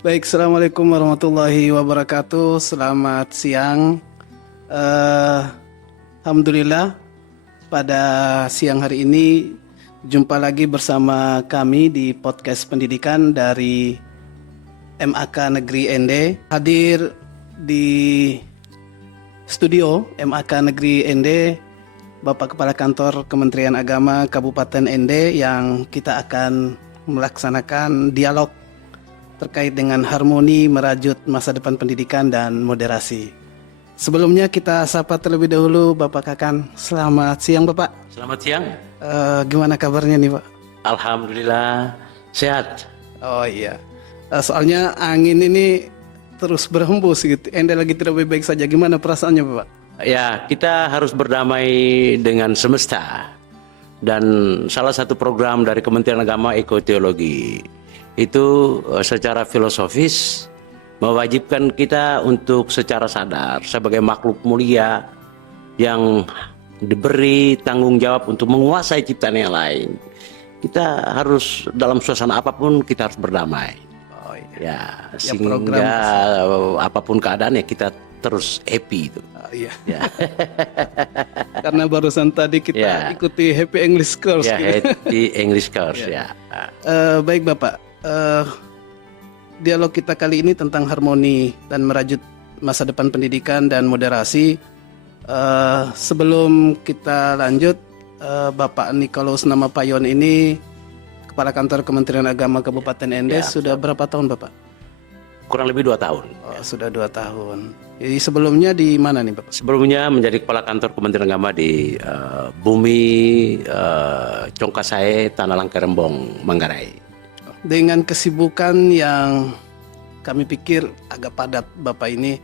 Baik, Assalamualaikum warahmatullahi wabarakatuh. Selamat siang. Eh, Alhamdulillah, pada siang hari ini jumpa lagi bersama kami di podcast pendidikan dari MAK Negeri ND. Hadir di studio MAK Negeri ND Bapak Kepala Kantor Kementerian Agama Kabupaten ND yang kita akan melaksanakan dialog terkait dengan harmoni merajut masa depan pendidikan dan moderasi. Sebelumnya kita sapa terlebih dahulu Bapak Kakan. Selamat siang Bapak. Selamat siang. Gimana kabarnya nih Pak? Alhamdulillah sehat. Oh iya. Soalnya angin ini terus berhembus gitu. Ende lagi tidak baik-baik saja. Gimana perasaannya Bapak? Ya, kita harus berdamai dengan semesta. Dan salah satu program dari Kementerian Agama Ekoteologi itu secara filosofis mewajibkan kita untuk secara sadar sebagai makhluk mulia yang diberi tanggung jawab untuk menguasai ciptaan yang lain. Kita harus dalam suasana apapun kita harus berdamai. Oh iya. Ya, Ya, sehingga apapun keadaannya kita terus happy itu. Iya. Ya. Karena barusan tadi kita Ya. ikuti Happy English Course. Ya, gitu. happy English course ya. Baik Bapak. Dialog kita kali ini tentang harmoni dan merajut masa depan pendidikan dan moderasi. Sebelum kita lanjut, Bapak Nikolaus Namapayon ini Kepala Kantor Kementerian Agama Kabupaten ND Ya. sudah berapa tahun Bapak? Kurang lebih 2 tahun. Oh, sudah 2 tahun. Jadi sebelumnya di mana nih Bapak? Sebelumnya menjadi Kepala Kantor Kementerian Agama di Bumi Congkasae, Tanah Langkerembong, Manggarai. Dengan kesibukan yang kami pikir agak padat Bapak ini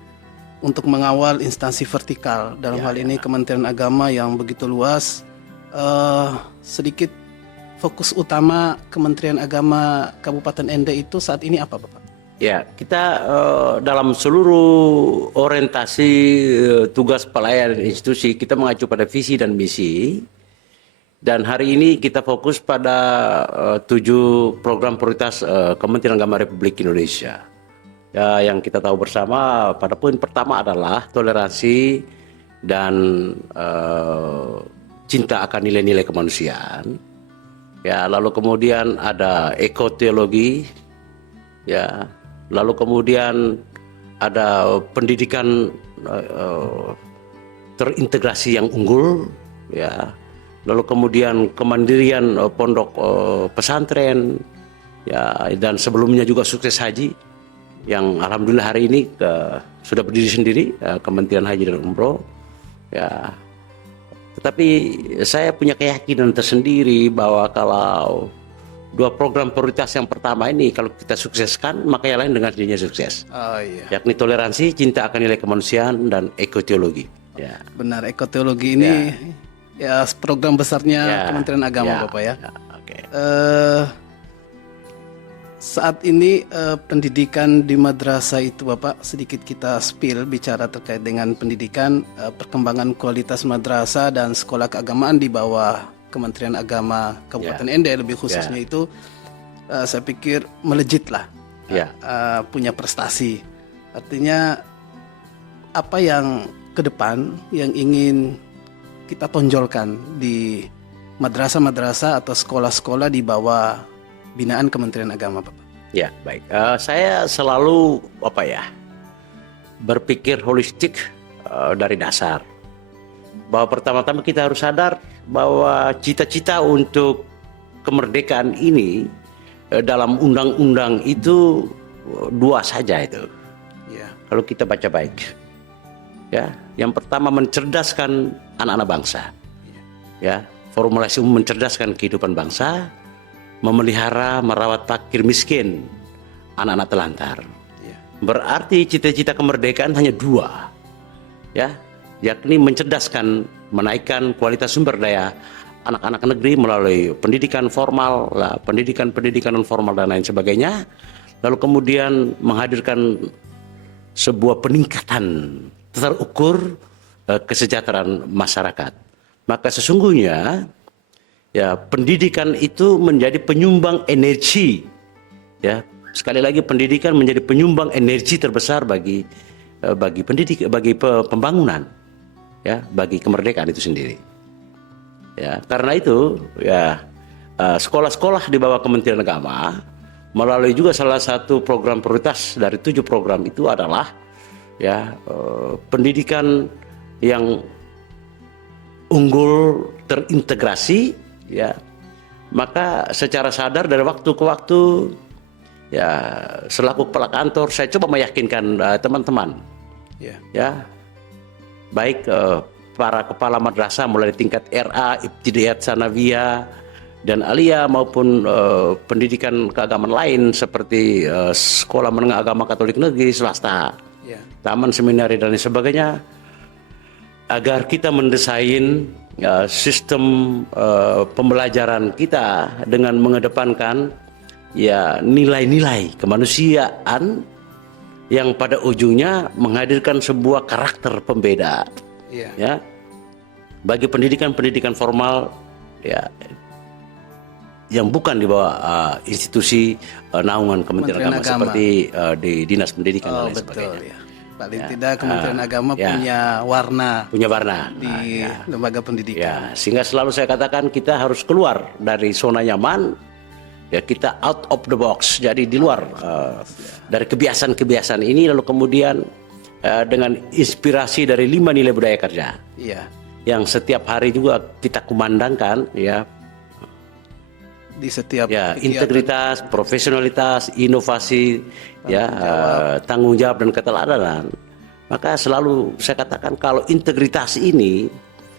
untuk mengawal instansi vertikal dalam hal ini Kementerian Agama yang begitu luas, sedikit fokus utama Kementerian Agama Kabupaten ND itu saat ini apa Bapak? Ya, kita dalam seluruh orientasi tugas pelayanan institusi kita mengacu pada visi dan misi. Dan hari ini kita fokus pada 7 program prioritas Kementerian Agama Republik Indonesia. Ya, yang kita tahu bersama pada poin pertama adalah toleransi dan cinta akan nilai-nilai kemanusiaan. Ya, lalu kemudian ada ekoteologi. Ya, lalu kemudian ada pendidikan terintegrasi yang unggul. Ya. Lalu kemudian kemandirian pondok pesantren, ya, dan sebelumnya juga sukses haji yang alhamdulillah hari ini sudah berdiri sendiri, Kementerian Haji dan Umroh. Ya, tetapi saya punya keyakinan tersendiri bahwa kalau 2 program prioritas yang pertama ini kalau kita sukseskan maka yang lain dengan sendirinya sukses. Oh iya. Yakni toleransi, cinta akan nilai kemanusiaan, dan ekoteologi. Ya. Benar, ekoteologi ini ya program besarnya Kementerian Agama Bapak ya. Oke. Saat ini pendidikan di madrasah itu Bapak, sedikit kita spill bicara terkait dengan pendidikan, perkembangan kualitas madrasah dan sekolah keagamaan di bawah Kementerian Agama Kabupaten ND lebih khususnya itu saya pikir melejit lah, punya prestasi. Artinya apa yang ke depan yang ingin kita tonjolkan di madrasah-madrasah atau sekolah-sekolah di bawah binaan Kementerian Agama, Bapak? Ya, baik. Saya selalu berpikir holistik dari dasar. Bahwa pertama-tama kita harus sadar bahwa cita-cita untuk kemerdekaan ini dalam undang-undang itu 2 saja itu. Ya. Kalau kita baca baik. Ya, yang pertama mencerdaskan anak-anak bangsa. Ya, formulasi umum mencerdaskan kehidupan bangsa, memelihara, merawat fakir miskin, anak-anak telantar. Ya. Berarti cita-cita kemerdekaan hanya 2. Ya, yakni mencerdaskan, menaikkan kualitas sumber daya anak-anak negeri melalui pendidikan formal, pendidikan non formal dan lain sebagainya. Lalu kemudian menghadirkan sebuah peningkatan terukur kesejahteraan masyarakat. Maka sesungguhnya ya pendidikan itu menjadi penyumbang energi ya sekali lagi pendidikan menjadi penyumbang energi terbesar bagi pembangunan, ya, bagi kemerdekaan itu sendiri. Ya, karena itu ya sekolah-sekolah di bawah Kementerian Agama melalui juga salah satu program prioritas dari 7 program itu adalah ya pendidikan yang unggul terintegrasi, ya. Maka secara sadar dari waktu ke waktu, ya, selaku kepala kantor saya coba meyakinkan teman-teman, ya, baik para kepala madrasah mulai tingkat RA, Ibtidaiyat, Sanawiyah, dan Aliyah maupun pendidikan keagamaan lain seperti sekolah menengah agama Katolik negeri, swasta, taman seminari dan lain sebagainya, agar kita mendesain sistem pembelajaran kita dengan mengedepankan ya nilai-nilai kemanusiaan yang pada ujungnya menghadirkan sebuah karakter pembeda, ya, bagi pendidikan formal, ya, yang bukan di bawah institusi naungan Kementerian Agama seperti di Dinas Pendidikan dan lain sebagainya. Ya. Paling tidak Kementerian Agama punya warna di lembaga pendidikan. Ya, sehingga selalu saya katakan kita harus keluar dari zona nyaman, ya, kita out of the box, jadi di luar dari kebiasaan-kebiasaan ini, lalu kemudian dengan inspirasi dari 5 nilai budaya kerja, yang setiap hari juga kita kumandangkan, ya, di setiap integritas, profesionalitas, inovasi, tanggung jawab dan keteladanan. Maka selalu saya katakan kalau integritas ini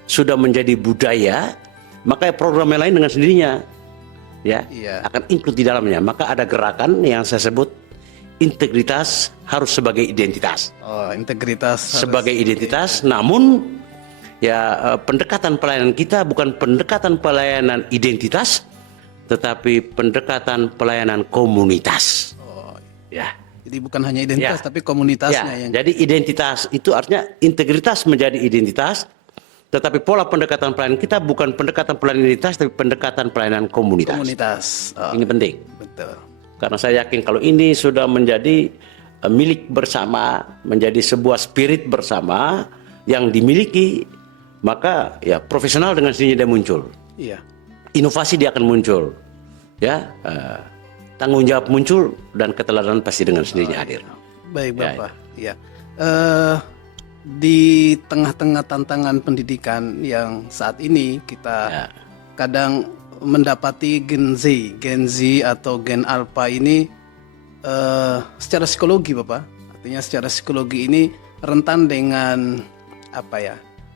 sudah menjadi budaya, maka program yang lain dengan sendirinya, akan ikut di dalamnya. Maka ada gerakan yang saya sebut integritas harus sebagai identitas. Integritas sebagai identitas, namun ya pendekatan pelayanan kita bukan pendekatan pelayanan identitas, tetapi pendekatan pelayanan komunitas. Ya. Jadi bukan hanya identitas, tapi komunitasnya. Jadi identitas itu artinya integritas menjadi identitas, tetapi pola pendekatan pelayanan kita bukan pendekatan pelayanan identitas, tapi pendekatan pelayanan komunitas. Ini penting. Betul. Karena saya yakin kalau ini sudah menjadi milik bersama, menjadi sebuah spirit bersama yang dimiliki, maka ya profesional dengan sendirinya dia muncul. Inovasi dia akan muncul, ya, tanggung jawab muncul, dan keteladanan pasti dengan sendirinya hadir. Baik Bapak, di tengah-tengah tantangan pendidikan yang saat ini kita kadang mendapati Gen Z atau Gen Alpha ini secara psikologi, Bapak, artinya secara psikologi ini rentan dengan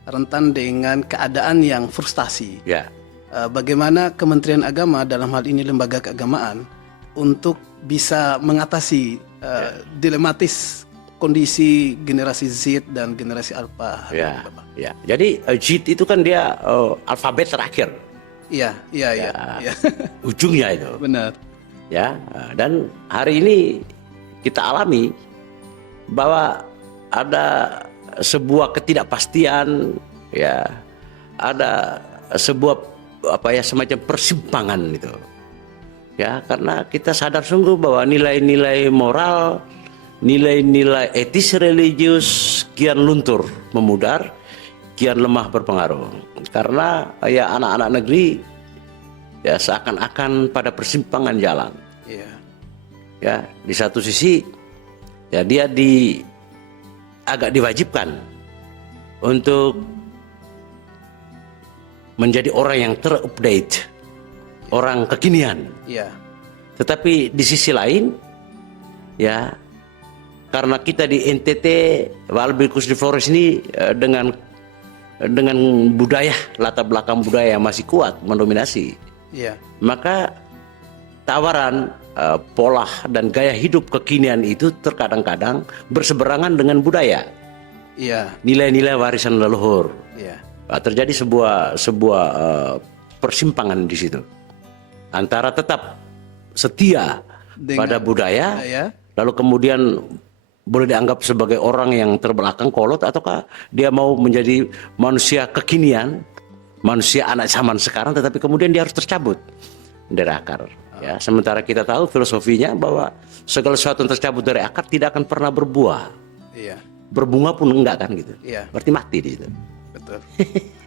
rentan dengan keadaan yang frustasi. Bagaimana Kementerian Agama dalam hal ini lembaga keagamaan untuk bisa mengatasi dilematis kondisi generasi Z dan generasi Alpha. Jadi Z itu kan dia alfabet terakhir. Ujungnya itu. Benar. Ya, dan hari ini kita alami bahwa ada sebuah ketidakpastian, ya, ada sebuah semacam persimpangan itu, ya, karena kita sadar sungguh bahwa nilai-nilai moral, nilai-nilai etis religius kian luntur memudar, kian lemah berpengaruh, karena ya anak-anak negeri ya seakan-akan pada persimpangan jalan. Ya, di satu sisi ya dia agak diwajibkan untuk menjadi orang yang terupdate, orang kekinian. Tetapi di sisi lain, ya, karena kita di NTT Walbekus di Flores ini dengan budaya, latar belakang budaya yang masih kuat mendominasi, maka tawaran pola dan gaya hidup kekinian itu terkadang-kadang berseberangan dengan budaya, nilai-nilai warisan leluhur. Terjadi sebuah persimpangan di situ antara tetap setia pada budaya, lalu kemudian boleh dianggap sebagai orang yang terbelakang kolot, ataukah dia mau menjadi manusia kekinian, manusia anak zaman sekarang, tetapi kemudian dia harus tercabut dari akar. Ya, sementara kita tahu filosofinya bahwa segala sesuatu yang tercabut dari akar tidak akan pernah berbuah. Iya. Berbunga pun enggak kan gitu. Iya. Berarti mati di situ. Betul.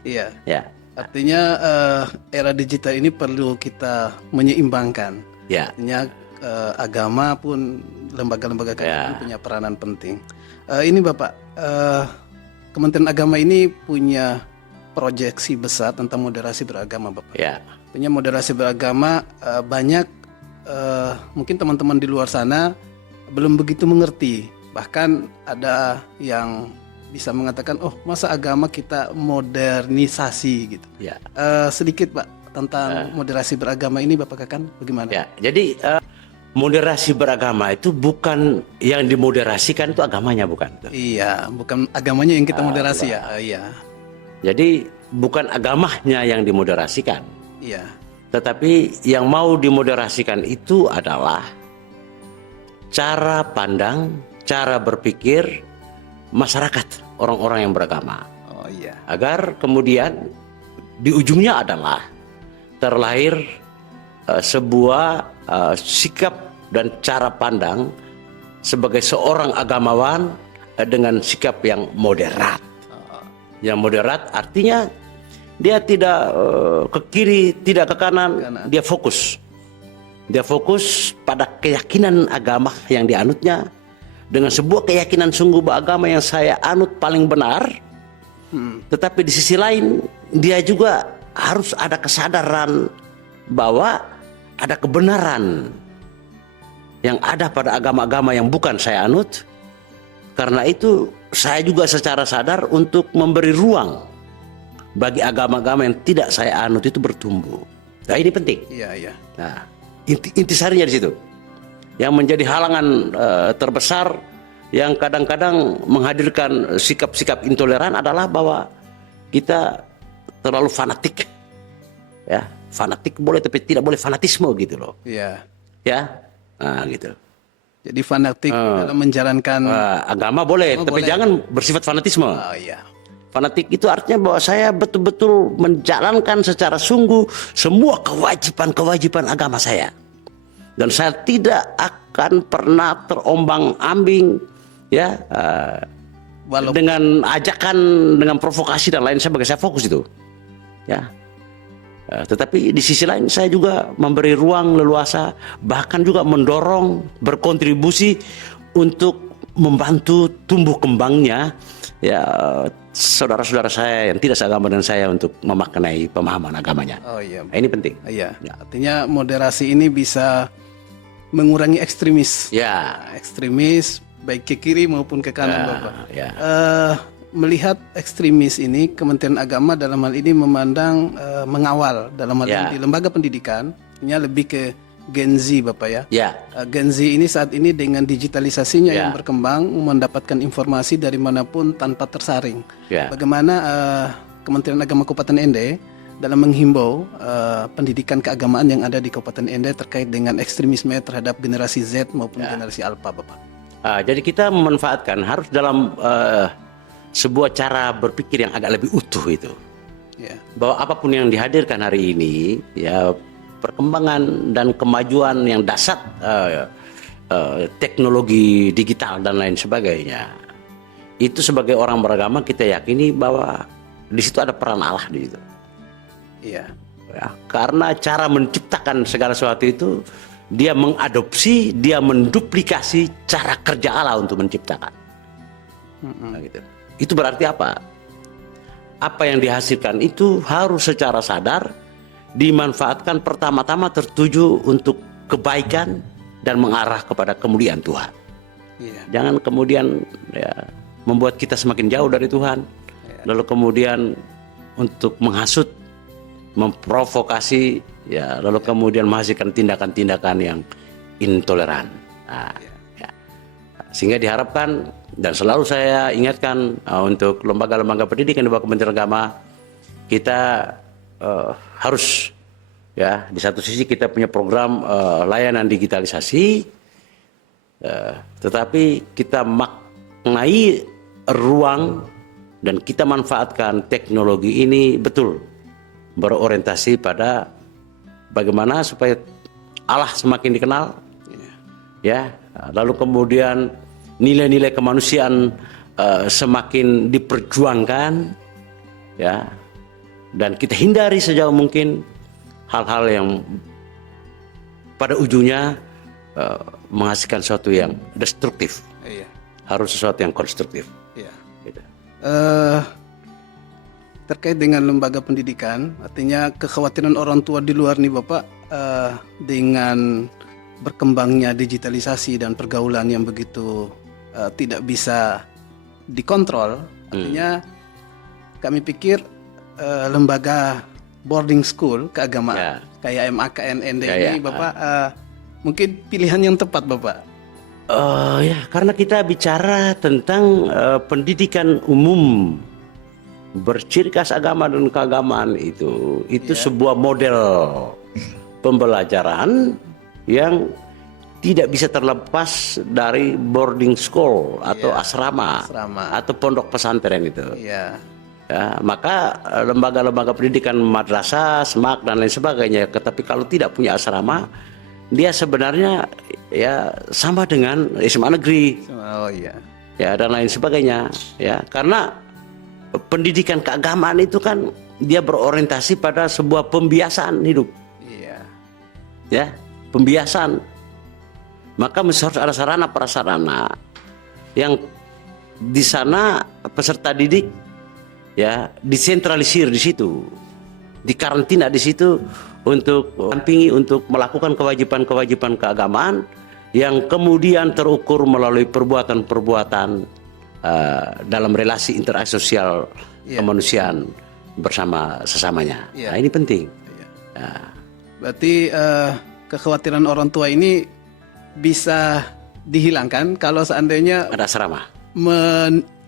Iya. Ya. Artinya era digital ini perlu kita menyeimbangkan. Ya. Artinya agama pun lembaga-lembaga keagamaan Ya. punya peranan penting. Ini Bapak, Kementerian Agama ini punya proyeksi besar tentang moderasi beragama, Bapak. Ya. Artinya moderasi beragama banyak mungkin teman-teman di luar sana belum begitu mengerti. Bahkan ada yang bisa mengatakan, oh masa agama kita modernisasi gitu. Ya. Sedikit Pak tentang moderasi beragama ini Bapak Kakan bagaimana? Ya. Jadi moderasi beragama itu bukan yang dimoderasikan itu agamanya bukan. Iya, bukan agamanya yang kita moderasi ya. Iya. Jadi bukan agamanya yang dimoderasikan. Iya. Tetapi yang mau dimoderasikan itu adalah cara pandang, cara berpikir masyarakat, orang-orang yang beragama. Oh iya. Agar kemudian di ujungnya adalah terlahir sebuah sikap dan cara pandang sebagai seorang agamawan dengan sikap yang moderat. Yang moderat artinya dia tidak ke kiri, tidak ke kanan, dia fokus. Dia fokus pada keyakinan agama yang dianutnya dengan sebuah keyakinan sungguh bahwa agama yang saya anut paling benar. Tetapi di sisi lain dia juga harus ada kesadaran bahwa ada kebenaran yang ada pada agama-agama yang bukan saya anut. Karena itu saya juga secara sadar untuk memberi ruang bagi agama-agama yang tidak saya anut itu bertumbuh. Nah ini penting. Iya, iya. Nah intisarinya di situ. Yang menjadi halangan terbesar yang kadang-kadang menghadirkan sikap-sikap intoleran adalah bahwa kita terlalu fanatik. Ya, fanatik boleh tapi tidak boleh fanatisme gitu loh. Iya. Ya, nah gitu. Jadi fanatik dalam menjalankan Agama boleh, tapi boleh. jangan bersifat fanatisme. Oh iya. Fanatik itu artinya bahwa saya betul-betul menjalankan secara sungguh semua kewajiban-kewajiban agama saya. Dan saya tidak akan pernah terombang-ambing ya Walaupun dengan ajakan, dengan provokasi dan lain sebagainya. Saya fokus itu. Ya. Tetapi di sisi lain saya juga memberi ruang leluasa, bahkan juga mendorong, berkontribusi untuk membantu tumbuh kembangnya ya saudara-saudara saya yang tidak seagama dengan saya untuk memaknai pemahaman agamanya. oh iya. Nah, ini penting. Iya. Artinya moderasi ini bisa mengurangi ekstremis. Ya. Ekstremis baik ke kiri maupun ke kanan Bapak. Ya. Melihat ekstremis ini Kementerian Agama dalam hal ini memandang mengawal dalam hal ini di lembaga pendidikan, nya lebih ke Gen Z Bapak ya. Ya. Gen Z ini saat ini dengan digitalisasinya Ya. yang berkembang mendapatkan informasi dari manapun tanpa tersaring. Ya. Bagaimana Kementerian Agama Kabupaten Ende dalam menghimbau pendidikan keagamaan yang ada di Kabupaten Ende terkait dengan ekstremisme terhadap generasi Z maupun generasi Alpha Bapak. Jadi kita memanfaatkan harus dalam sebuah cara berpikir yang agak lebih utuh itu. Ya. Bahwa apapun yang dihadirkan hari ini, ya perkembangan dan kemajuan yang dasar teknologi digital dan lain sebagainya, itu sebagai orang beragama kita yakini bahwa di situ ada peran Allah di situ. Iya. Ya, karena cara menciptakan segala sesuatu itu dia mengadopsi, dia menduplikasi cara kerja Allah untuk menciptakan. Nah, gitu. Itu berarti apa? Apa yang dihasilkan itu harus secara sadar dimanfaatkan pertama-tama tertuju untuk kebaikan dan mengarah kepada kemuliaan Tuhan. Iya. Jangan kemudian ya, membuat kita semakin jauh dari Tuhan, lalu kemudian untuk menghasut, memprovokasi, ya, lalu kemudian menghasilkan tindakan-tindakan yang intoleran. Nah, ya. Sehingga diharapkan dan selalu saya ingatkan untuk lembaga-lembaga pendidikan di bawah Kementerian Agama, kita harus ya di satu sisi kita punya program layanan digitalisasi, tetapi kita maknai ruang dan kita manfaatkan teknologi ini betul berorientasi pada bagaimana supaya Allah semakin dikenal, ya. Lalu kemudian nilai-nilai kemanusiaan semakin diperjuangkan, ya. Dan kita hindari sejauh mungkin hal-hal yang pada ujungnya menghasilkan sesuatu yang destruktif. Iya. Harus sesuatu yang konstruktif. Iya. Gitu. Terkait dengan lembaga pendidikan, artinya kekhawatiran orang tua di luar nih Bapak, dengan berkembangnya digitalisasi dan pergaulan yang begitu tidak bisa dikontrol, artinya kami pikir lembaga boarding school keagamaan kayak MAKNND ini Bapak mungkin pilihan yang tepat Bapak. Ya, karena kita bicara tentang pendidikan umum berciri khas agama dan keagamaan itu sebuah model pembelajaran yang tidak bisa terlepas dari boarding school atau asrama atau pondok pesantren itu. Iya. Ya, maka lembaga-lembaga pendidikan madrasah, SMAK dan lain sebagainya, tetapi kalau tidak punya asrama, dia sebenarnya ya sama dengan SMA negeri. Oh iya. Ya, dan lain sebagainya, ya. Karena pendidikan keagamaan itu kan dia berorientasi pada sebuah pembiasaan hidup. Iya. Ya, pembiasaan. Maka mesti harus ada sarana prasarana yang di sana peserta didik ya disentralisir di situ, dikarantina di situ untuk dampingi untuk melakukan kewajiban-kewajiban keagamaan yang kemudian terukur melalui perbuatan-perbuatan dalam relasi interaksi sosial kemanusiaan bersama sesamanya. Nah, ini penting. Berarti kekhawatiran orang tua ini bisa dihilangkan kalau seandainya ada asrama.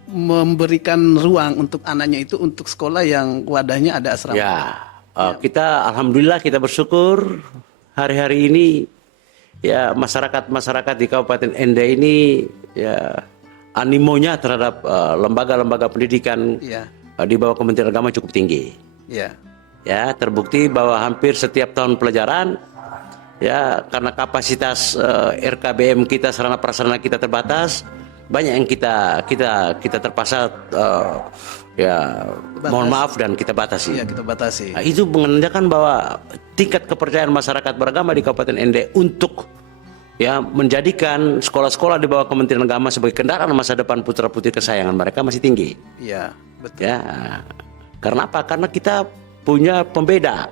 Memberikan ruang untuk anaknya itu untuk sekolah yang wadahnya ada asrama. Ya, kita alhamdulillah kita bersyukur hari-hari ini ya masyarakat di Kabupaten Ende ini ya animonya terhadap lembaga-lembaga pendidikan di bawah Kementerian Agama cukup tinggi. Ya, terbukti bahwa hampir setiap tahun pelajaran ya karena kapasitas RKBM kita, sarana prasarana kita terbatas, banyak yang kita terpaksa mohon maaf dan kita batasi. Iya, kita batasi. Nah, itu menandakan bahwa tingkat kepercayaan masyarakat beragama di Kabupaten Ende untuk ya menjadikan sekolah-sekolah di bawah Kementerian Agama sebagai kendaraan masa depan putra-putri kesayangan mereka masih tinggi. Iya, betul. Ya, karena apa? Karena kita punya pembeda.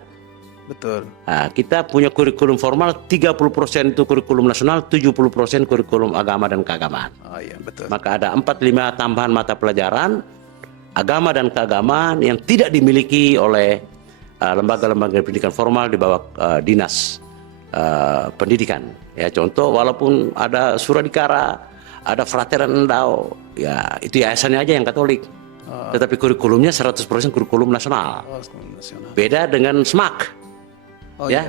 Betul. Nah, kita punya kurikulum formal 30% itu kurikulum nasional, 70% kurikulum agama dan keagamaan. Oh iya, betul. Maka ada 45 tambahan mata pelajaran agama dan keagamaan yang tidak dimiliki oleh lembaga-lembaga pendidikan formal di bawah dinas pendidikan. Ya, contoh walaupun ada Suradikara, ada Frateran Endau, ya itu yayasannya aja yang Katolik. Tetapi kurikulumnya 100% kurikulum nasional. Beda dengan SMAK. Oh ya.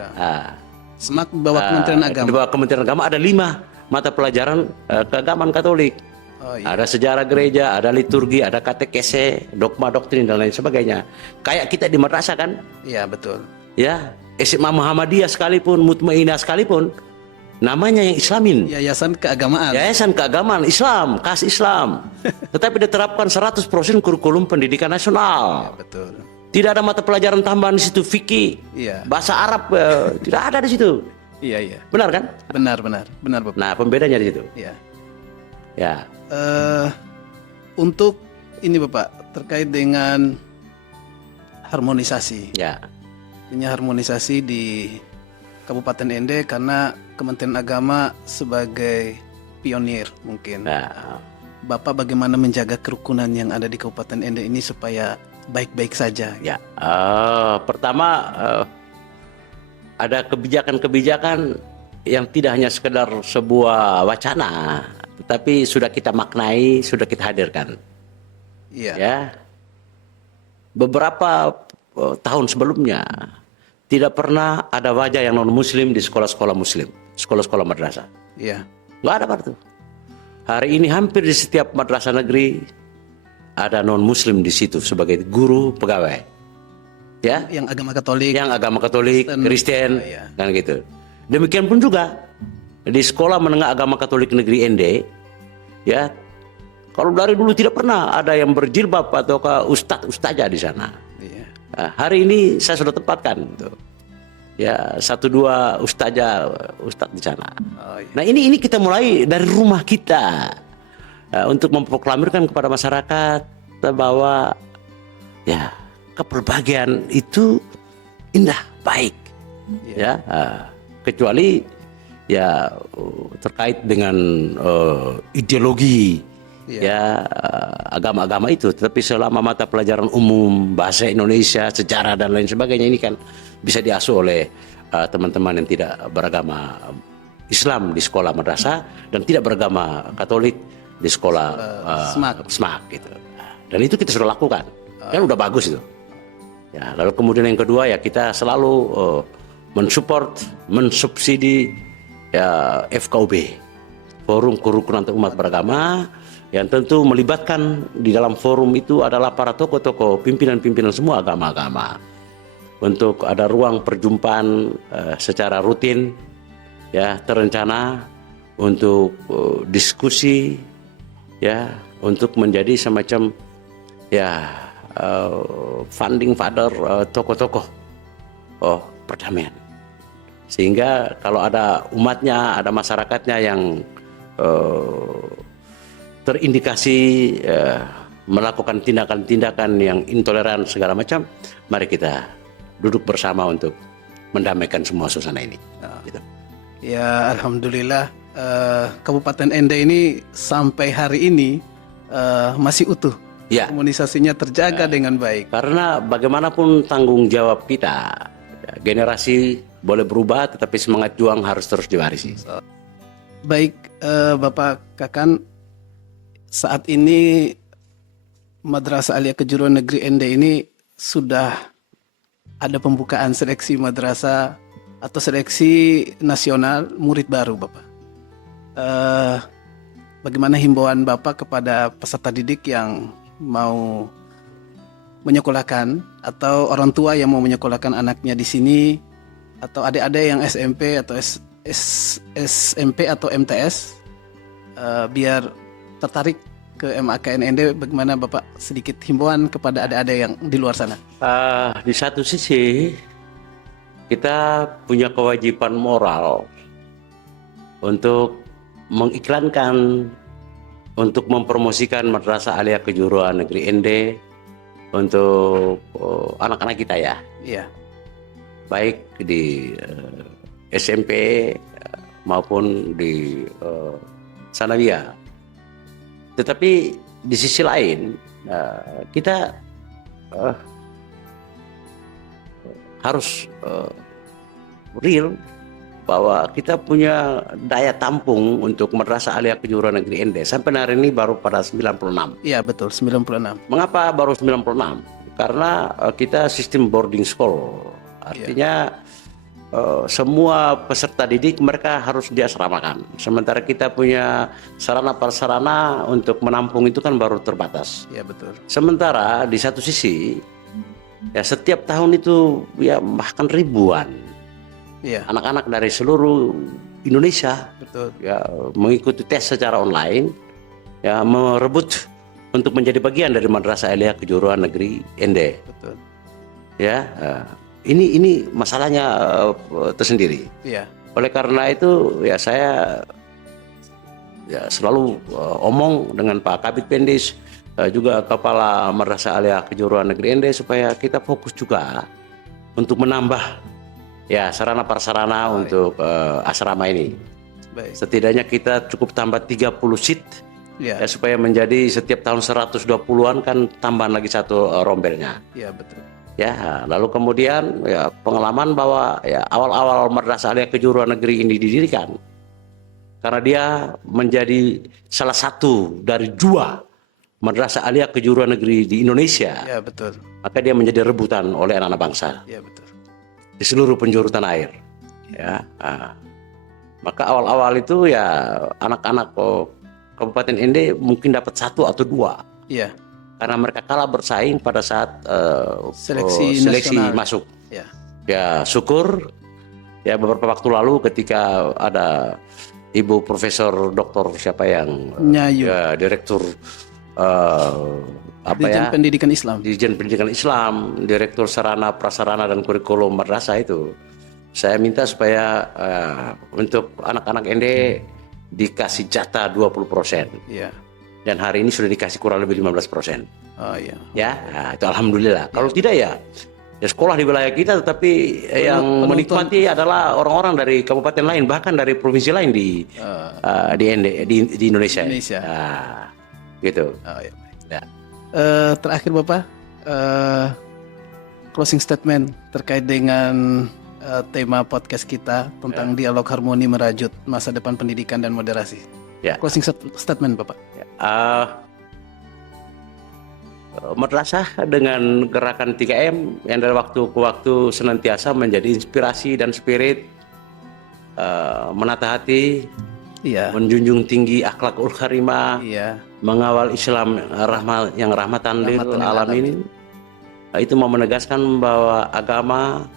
SMAK di bawah Kementerian Agama. Di bawah Kementerian Agama ada 5 mata pelajaran keagamaan Katolik. Ada sejarah gereja, ada liturgi, ada katekese, dogma doktrin dan lain sebagainya. Kayak kita di madrasah kan? Iya, betul. Ya, SMA Muhammadiyah sekalipun, Mutmainah sekalipun, namanya yang Islamin. Yayasan keagamaan. Yayasan keagamaan Islam, khas Islam. Tetapi diterapkan 100% kurikulum pendidikan nasional. Ya, betul. Tidak ada mata pelajaran tambahan di situ, fikih, bahasa Arab, tidak ada di situ. Iya. Benar kan? Benar, Bapak. Nah, pembedanya di situ. Iya. Ya. Untuk ini Bapak terkait dengan harmonisasi. Ya. Ini harmonisasi di Kabupaten Ende karena Kementerian Agama sebagai pionir mungkin. Nah. Bapak bagaimana menjaga kerukunan yang ada di Kabupaten Ende ini supaya baik-baik saja? Ya. Pertama ada kebijakan-kebijakan yang tidak hanya sekedar sebuah wacana, tetapi sudah kita maknai, sudah kita hadirkan. Iya. Ya. Beberapa tahun sebelumnya tidak pernah ada wajah yang non muslim di sekolah-sekolah muslim, sekolah-sekolah madrasah. Iya. Nggak ada waktu. Hari ini hampir di setiap madrasah negeri ada non muslim di situ sebagai guru pegawai. Ya. Yang agama Katolik. Yang agama Katolik, Kristen, iya. kan gitu. Demikian pun juga di Sekolah Menengah Agama Katolik Negeri Ende, ya, kalau dari dulu tidak pernah ada yang berjilbab atau ustadz-ustazah di sana. Iya. Nah, hari ini saya sudah tempatkan, tuh. Ya, 1-2 ustadz di sana. Oh, iya. Nah, ini kita mulai dari rumah kita, untuk memproklamirkan kepada masyarakat bahwa ya kepelbagian itu indah, baik. Ya, kecuali ya terkait dengan ideologi ya agama-agama itu, tetapi selama mata pelajaran umum, bahasa Indonesia, sejarah dan lain sebagainya ini kan bisa diasuh oleh teman-teman yang tidak beragama Islam di sekolah madrasah dan tidak beragama Katolik di sekolah SMAK gitu. Dan itu kita sudah lakukan, kan udah bagus itu. Ya, lalu kemudian yang kedua ya kita selalu mensupport, mensubsidi ya FKUB, Forum Kerukunan Umat Beragama, yang tentu melibatkan di dalam forum itu adalah para tokoh-tokoh, pimpinan-pimpinan semua agama-agama, untuk ada ruang perjumpaan secara rutin, ya terencana untuk diskusi, ya untuk menjadi semacam ya funding father tokoh-tokoh perdamaian. Sehingga kalau ada umatnya, ada masyarakatnya yang terindikasi melakukan tindakan-tindakan yang intoleran segala macam, mari kita duduk bersama untuk mendamaikan semua suasana ini. Gitu. Ya, alhamdulillah Kabupaten Ende ini sampai hari ini masih utuh. Ya. Komunikasinya terjaga dengan baik. Karena bagaimanapun tanggung jawab kita, generasi boleh berubah, tetapi semangat juang harus terus diwarisi. Baik, Bapak Kakan, saat ini Madrasah Aliyah Kejuruan Negeri Ende ini sudah ada pembukaan seleksi madrasah atau seleksi nasional murid baru, Bapak. Bagaimana himbauan Bapak kepada peserta didik yang mau menyekolahkan atau orang tua yang mau menyekolahkan anaknya di sini, atau adik-adik yang SMP atau SMP atau MTS, biar tertarik ke MAKN Ende, bagaimana Bapak sedikit himbauan kepada adik-adik yang di luar sana? Di satu sisi kita punya kewajiban moral untuk mengiklankan, untuk mempromosikan Madrasah Aliyah Kejuruan Negeri Ende untuk anak-anak kita ya. Iya. Baik di SMP maupun di Sanawiyah. Tetapi di sisi lain kita harus real bahwa kita punya daya tampung untuk Madrasah Aliyah Kejuruan Negeri Ende sampai hari ini baru pada 96. Iya betul, 96. Mengapa baru 96? Karena kita sistem boarding school. Artinya semua peserta didik mereka harus diasramakan. Sementara kita punya sarana prasarana untuk menampung itu kan baru terbatas. Iya betul. Sementara di satu sisi ya setiap tahun itu ya bahkan ribuan anak-anak dari seluruh Indonesia betul ya mengikuti tes secara online, ya merebut untuk menjadi bagian dari Madrasah Aliyah Kejuruan Negeri Ende. Betul. Ya, ini masalahnya tersendiri. Iya. Oleh karena itu ya saya ya selalu omong dengan Pak Kabid Pendis, juga Kepala Madrasah Aliyah Kejuruan Negeri Ende, supaya kita fokus juga untuk menambah ya sarana prasarana untuk asrama ini. Baik. Setidaknya kita cukup tambah 30 seat ya, supaya menjadi setiap tahun 120-an kan tambahan lagi satu rombelnya. Iya betul. Ya, lalu kemudian ya pengalaman bahwa ya awal-awal Madrasah Aliyah Kejuruan Negeri ini didirikan karena dia menjadi salah satu dari 2 Madrasah Aliyah Kejuruan Negeri di Indonesia. Iya betul. Maka dia menjadi rebutan oleh anak-anak bangsa. Iya betul. Di seluruh penjuru tanah air. Ya, maka awal-awal itu ya anak-anak Kabupaten Ende mungkin dapat 1 atau 2. Iya. Karena mereka kalah bersaing pada saat seleksi masuk. Ya. Ya syukur Ya beberapa waktu lalu ketika ada Ibu Profesor Doktor siapa yang Nyayu. ya, Direktur Dirjen Pendidikan Islam. Dirjen Pendidikan Islam, Direktur Sarana Prasarana dan Kurikulum Madrasah itu, saya minta supaya untuk anak-anak ND dikasih jatah 20%. Iya. Dan hari ini sudah dikasih kurang lebih 15%. Oh iya. Ya, nah, itu alhamdulillah. Kalau tidak ya sekolah di wilayah kita, tetapi yang menikmati adalah orang-orang dari kabupaten lain, bahkan dari provinsi lain di Indonesia. Gitu. Oh, iya. Ya. Terakhir Bapak, closing statement terkait dengan tema podcast kita tentang dialog harmoni merajut masa depan pendidikan dan moderasi. Ya. Closing statement Bapak. Madrasah dengan gerakan 3M yang dari waktu ke waktu senantiasa menjadi inspirasi dan spirit, menata hati, Iya. menjunjung tinggi akhlakul karimah, Iya. mengawal Islam yang rahmatan lil alamin. Itu mau menegaskan bahwa agama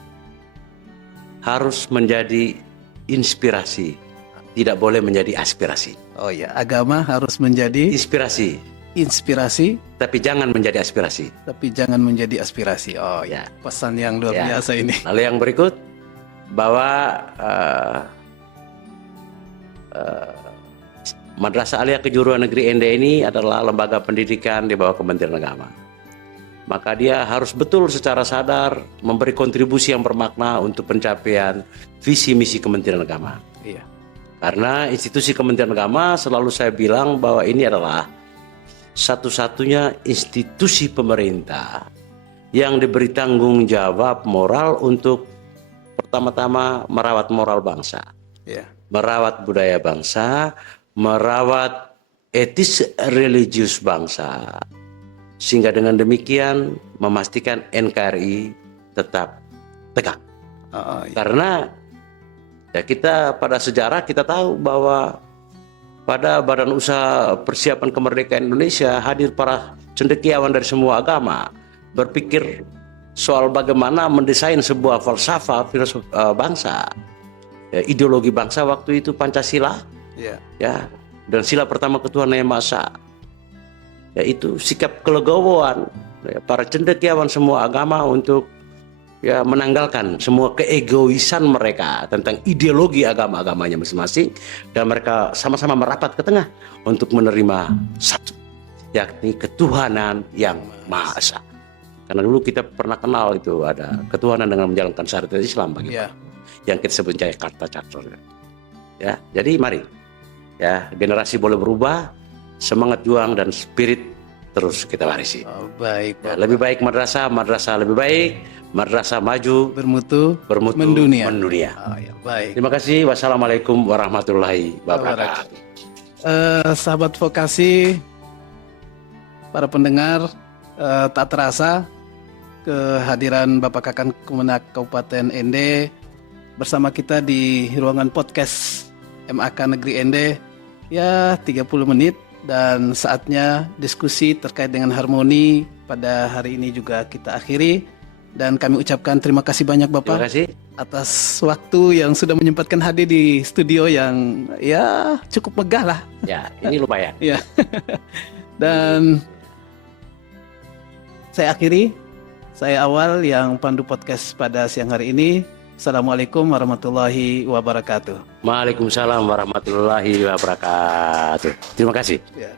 harus menjadi inspirasi, tidak boleh menjadi aspirasi. Oh ya, agama harus menjadi inspirasi, tapi jangan menjadi aspirasi. Oh ya, pesan yang luar biasa ini. Lalu yang berikut, bahwa Madrasah Aliyah Kejuruan Negeri ND ini adalah lembaga pendidikan di bawah Kementerian Agama. Maka dia harus betul secara sadar memberi kontribusi yang bermakna untuk pencapaian visi misi Kementerian Agama. Iya. Karena institusi Kementerian Agama selalu saya bilang bahwa ini adalah satu-satunya institusi pemerintah yang diberi tanggung jawab moral untuk pertama-tama merawat moral bangsa, merawat budaya bangsa, merawat etis religius bangsa, sehingga dengan demikian memastikan NKRI tetap tegak. Karena ya kita pada sejarah kita tahu bahwa pada Badan Usaha Persiapan Kemerdekaan Indonesia hadir para cendekiawan dari semua agama berpikir soal bagaimana mendesain sebuah falsafah filosofi bangsa. Ya, ideologi bangsa waktu itu Pancasila, ya, dan sila pertama ketuhanan yang Maha Esa. Yaitu sikap kelegowoan ya, para cendekiawan semua agama untuk ya menanggalkan semua keegoisan mereka tentang ideologi agama-agamanya masing-masing, dan mereka sama-sama merapat ke tengah untuk menerima satu, yakni ketuhanan yang Maha Esa. Karena dulu kita pernah kenal itu ada ketuhanan dengan menjalankan syariat Islam bagi yang kita sebut Jakarta Charter. Ya, jadi mari ya, generasi boleh berubah, semangat juang dan spirit terus kita warisi. Baik. Ya, lebih baik madrasah lebih baik, madrasah maju, bermutu mendunia. Ya, baik. Terima kasih. Wassalamualaikum warahmatullahi wabarakatuh. Sahabat vokasi, para pendengar, tak terasa kehadiran Bapak Kakan Kemenak Kabupaten ND bersama kita di ruangan podcast MAK Negeri ND ya 30 menit, dan saatnya diskusi terkait dengan harmoni pada hari ini juga kita akhiri, dan kami ucapkan terima kasih banyak Bapak atas waktu yang sudah menyempatkan hadir di studio yang ya cukup megah lah. Ya, ini lumayan. Ya. Dan saya akhiri, saya Awal yang pandu podcast pada siang hari ini. Assalamualaikum warahmatullahi wabarakatuh. Waalaikumsalam warahmatullahi wabarakatuh. Terima kasih. Ya.